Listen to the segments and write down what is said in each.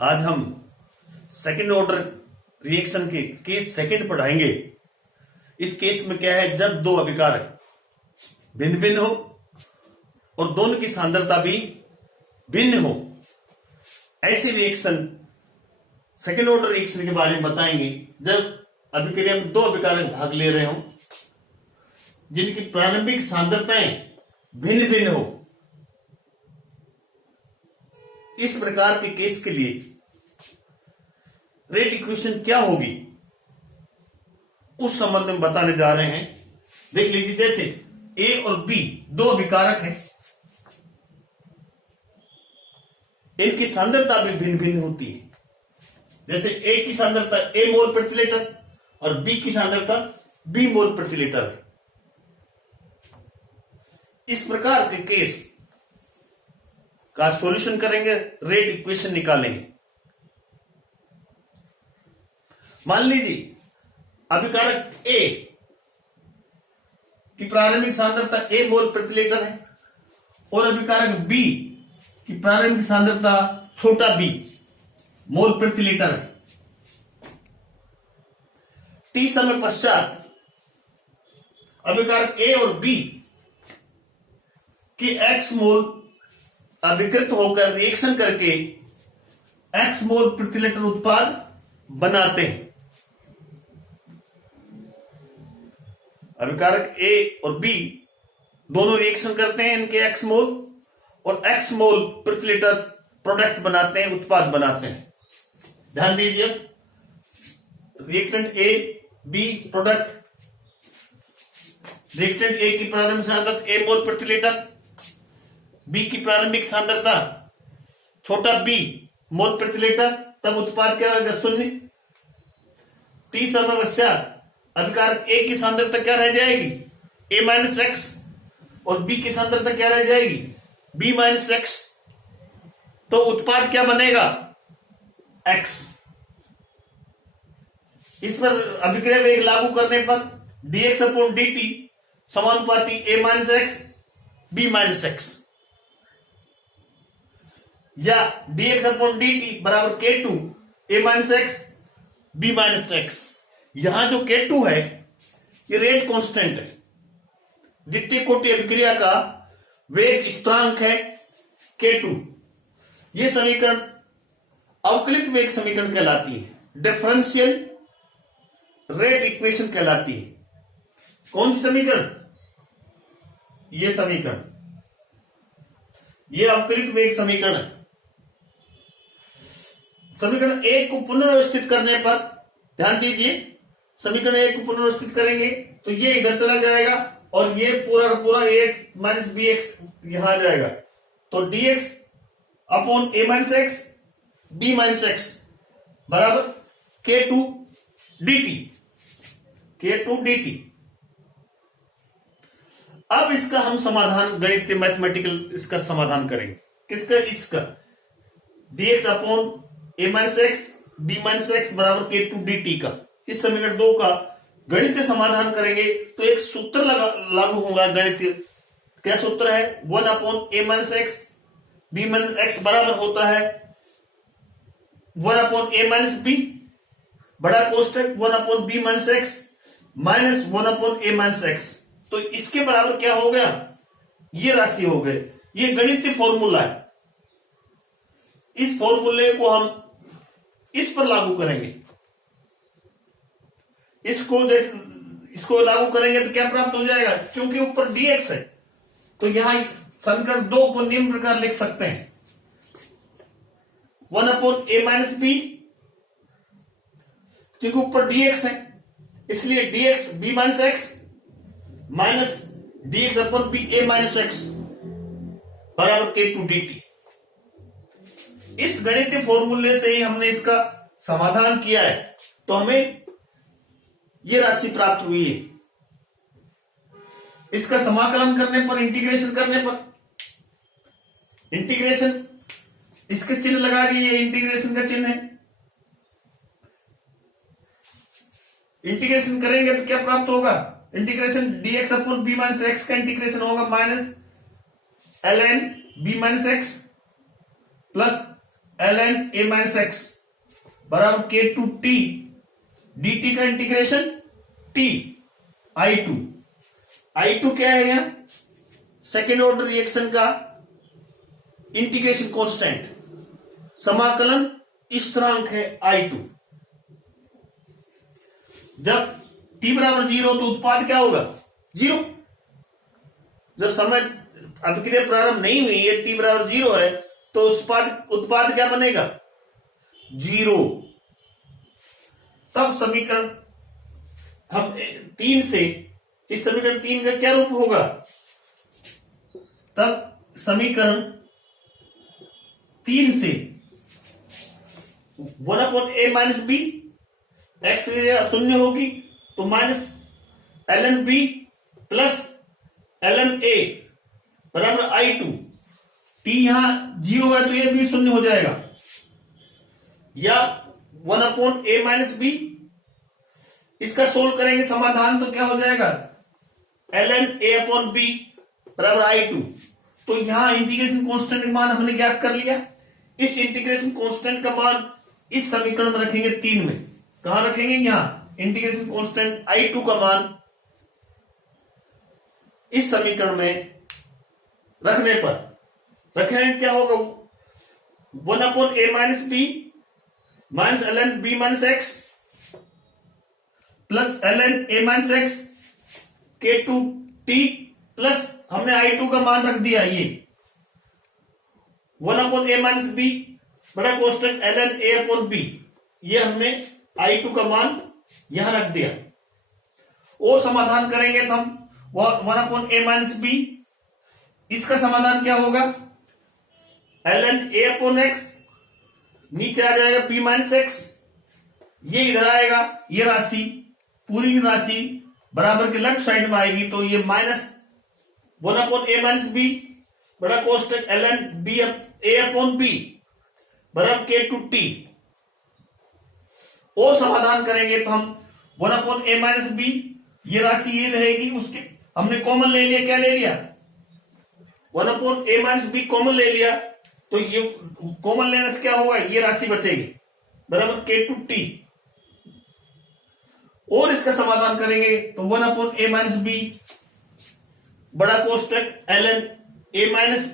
आज हम second order reaction के केस सेकंड पढ़ाएंगे। इस केस में क्या है, जब दो अभिकारक भिन्न भिन्न हो और दोनों की सांद्रता भी भिन्न हो, ऐसे रिएक्शन सेकंड ऑर्डर रिएक्शन के बारे में बताएंगे। जब अभिक्रिया में दो अभिकारक भाग ले रहे हो जिनकी प्रारंभिक सांद्रताएं भिन्न भिन्न हो, इस प्रकार के केस के लिए रेट इक्वेशन क्या होगी उस संबंध में बताने जा रहे हैं। देख लीजिए, जैसे ए और बी दो अभिकारक हैं, इनकी सांद्रता भी भिन्न भिन्न होती है। जैसे ए की सांद्रता ए मोल प्रति लीटर और बी की सांद्रता बी मोल प्रति लीटर है। इस प्रकार के केस का सॉल्यूशन करेंगे, रेट इक्वेशन निकालेंगे। मान लीजिए अभिकारक ए की प्रारंभिक सांद्रता ए मोल प्रति लीटर है और अभिकारक बी की प्रारंभिक सांद्रता छोटा बी मोल प्रति लीटर है। टी समय पश्चात अभिकारक ए और बी की एक्स मोल अभिकृत होकर रिएक्शन करके एक्स मोल प्रति लीटर उत्पाद बनाते हैं। अभिकारक ए और बी दोनों रिएक्शन करते हैं, इनके एक्स मोल और एक्स मोल प्रति लीटर प्रोडक्ट बनाते हैं, उत्पाद बनाते हैं। ध्यान दीजिए, reactant A B product, reactant A की प्रारंभिक सांद्रता ए मोल प्रति लीटर, बी की प्रारंभिक सांद्रता छोटा बी मोल प्रति लीटर, तब उत्पाद क्या होगा, 0। टी समय पश्चात अभिकारक ए की सांद्रता क्या रह जाएगी, ए माइनस एक्स, और बी की सांद्रता क्या रह जाएगी, बी माइनस एक्स। तो उत्पाद क्या बनेगा, एक्स। इस पर अभिक्रिया वेग लागू करने पर dx अपॉन dt समानुपाती a minus x B minus X, या dx अपॉन dt बराबर k2 a minus x B minus X. यहां जो k2 है ये रेट कांस्टेंट है, द्वितीय कोटि अभिक्रिया का वेग स्थिरांक है k2। ये समीकरण अवकलित वेग समीकरण कहलाती है, डिफरेंशियल रेट इक्वेशन कहलाती है। कौन सी समीकरण, ये समीकरण, ये अवकलित वेग समीकरण है। समीकरण एक को पुनर्व्यवस्थित करने पर, ध्यान दीजिए, समीकरण एक को पुनर्व्यवस्थित करेंगे तो ये इधर चला जाएगा और ये पूरा पूरा एक्स माइनस बी एक्स यहां आ जाएगा। तो dx upon a minus x B minus x बराबर k2 dt, k2 dt। अब इसका हम समाधान गणितीय मैथमेटिकल इसका समाधान करेंगे। किसका, इसका dx upon a minus x B minus x बराबर k2 dt का, इस समीकरण 2 का गणितीय समाधान करेंगे तो एक सूत्र लागू होगा गणितीय। क्या सूत्र है, 1 upon a minus x B minus x बराबर होता है 1 अपॉन ए माइनस बी बड़ा कोष्टक 1 upon B minus x minus 1 upon a minus x. तो इसके बराबर क्या हो गया, ये राशि हो गए। ये गणितीय फॉर्मूला है, इस फॉर्मूले को हम इस पर लागू करेंगे। इसको लागू करेंगे तो क्या प्राप्त हो जाएगा, क्योंकि ऊपर dx है तो यहां समीकरण 2 को निम्न प्रकार लिख सकते हैं, 1 अपॉन ए माइनस बी, क्योंकि ऊपर dx है इसलिए dx b minus x minus dx upon b a minus x बराबर k2 dt। इस गणितीय फॉर्मूले से ही हमने इसका समाधान किया है तो हमें यह राशि प्राप्त हुई है। इसका समाकलन करने पर, इंटीग्रेशन करने पर, इंटीग्रेशन इसके चिन्ह लगा दिए, इंटीग्रेशन का चिन्ह है। इंटीग्रेशन करेंगे तो क्या प्राप्त होगा, integration dx upon B minus X का इंटीग्रेशन होगा minus ln B minus X plus ln a minus x बराबर के टू टी dt का इंटीग्रेशन t I2 क्या है यहां? सेकेंड ऑर्डर रिएक्शन का इंटीग्रेशन कांस्टेंट, समाकलन स्थिरांक है I2। जब t बराबर 0 तो उत्पाद क्या होगा? 0। जब समय अभिक्रिया प्रारंभ नहीं हुई है, t बराबर 0 है, तो उत्पाद क्या बनेगा? 0। तब समीकरण हम 3 से, इस समीकरण 3 का क्या रूप होगा? तब समीकरण 3 से 1/a माइनस बी, एक्स शून्य होगी तो minus ln b plus ln a बराबर I2। t यहां 0 है तो ये भी शून्य हो जाएगा, या 1/a माइनस बी। इसका सोल्व करेंगे समाधान तो क्या हो जाएगा? ln a/b बराबर I2। तो यहां इंटीग्रेशन कांस्टेंट का मान हमने ज्ञात कर लिया। इस इंटीग्रेशन कांस्टेंट का मान इस समीकरण में रखेंगे 3 में। कहां रखेंगे? यहां इंटीग्रेशन कांस्टेंट I2 का मान इस समीकरण में रखने क्या होगा? 1/a minus B minus ln b minus X plus ln a minus X K two T plus हमने I2 का मान रख दिया, ये 1/a माइनस बी बड़ा कांस्टेंट ln a/b, ये हमने I2 का मान यहां रख दिया। और समाधान करेंगे तो हम 1/a माइनस बी, इसका समाधान क्या होगा? ln a/x, नीचे आ जाएगा b माइनस एक्स, ये इधर आएगा, ये राशि पूरी की राशि बराबर के लेफ्ट साइड में आएगी, तो ये माइनस 1/a माइनस बी बड़ा कांस्टेंट ln a/b बराबर के टू टी। और समाधान करेंगे तो हम 1/a माइनस बी, ये राशि ये रहेगी, उसके हमने कॉमन ले लिया। क्या ले लिया? 1/a माइनस बी कॉमन ले लिया, तो ये कॉमन लेने से क्या होगा? ये राशि बचेगी बराबर के टू टी। और इसका समाधान करेंगे तो 1/a माइनस बी बड़ा constant ln a minus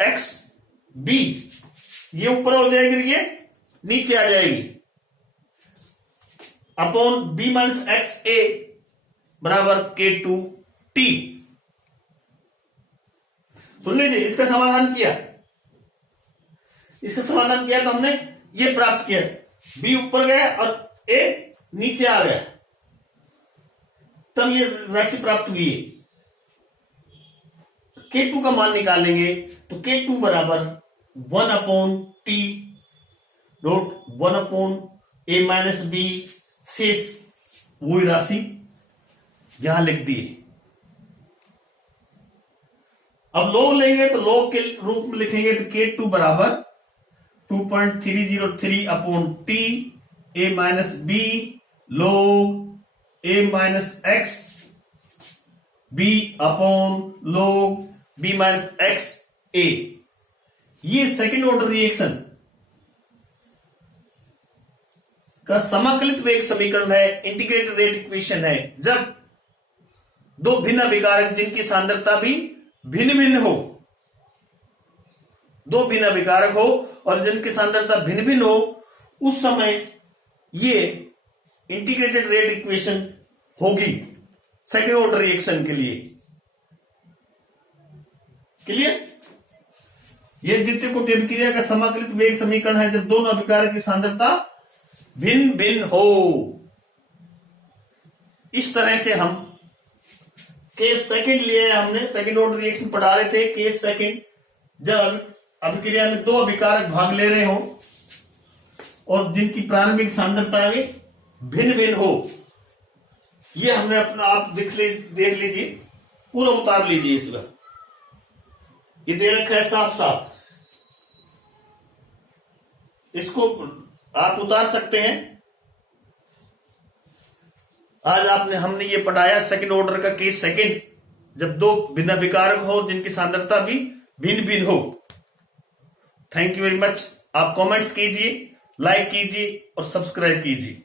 x B, ये ऊपर हो जाएगी, ये नीचे आ जाएगी, upon b minus X A बराबर के टू टी। सुन लीजिए, इसका समाधान किया तो हमने ये प्राप्त किया, b ऊपर गया और a नीचे आ गया, तब ये राशि प्राप्त हुई है। K2 का मान निकालेंगे तो K2 बराबर 1/t dot 1/a minus B, शेष वही राशि यहां लिख दिए। अब लॉग लेंगे तो लॉग के रूप में लिखेंगे तो K2 बराबर 2.303/t a minus B log a minus X b upon log b minus X a। ये सेकेंड ऑर्डर रिएक्शन का समाकलित वेग समीकरण है, इंटीग्रेटेड रेट इक्वेशन है। जब दो भिन्न अभिकारक जिनकी सांद्रता भी भिन्न भिन्न हो, दो भिन्न अभिकारक हो और जिनकी सांद्रता भिन्न भिन्न हो, उस समय ये इंटीग्रेटेड रेट इक्वेशन होगी सेकेंड ऑर्डर रिएक्शन के लिए। क्लियर? यह द्वितीय कोटि अभिक्रिया का समाकलित वेग समीकरण है जब दोनों अभिकारक की सांद्रता भिन्न भिन्न हो। इस तरह से हम केस सेकंड लिए, हमने सेकंड ऑर्डर रिएक्शन पढ़ा रहे थे। केस सेकंड, जब अभिक्रिया में दो अभिकारक भाग ले रहे हो और जिनकी प्रारंभिक सांद्रता में भिन्न भिन्न हो, ये हमने अपना आप देख लीजिए, पूरा उतार लीजिए। इसका ये दे रखा है साफ साफ, इसको आप उतार सकते हैं। आज हमने ये पढ़ाया सेकंड ऑर्डर का केस सेकंड, जब दो भिन्न अभिकारक हो जिनकी सांद्रता भी भिन्न भिन्न हो, थैंक यू वेरी मच। आप कमेंट्स कीजिए, लाइक कीजिए और सब्सक्राइब कीजिए।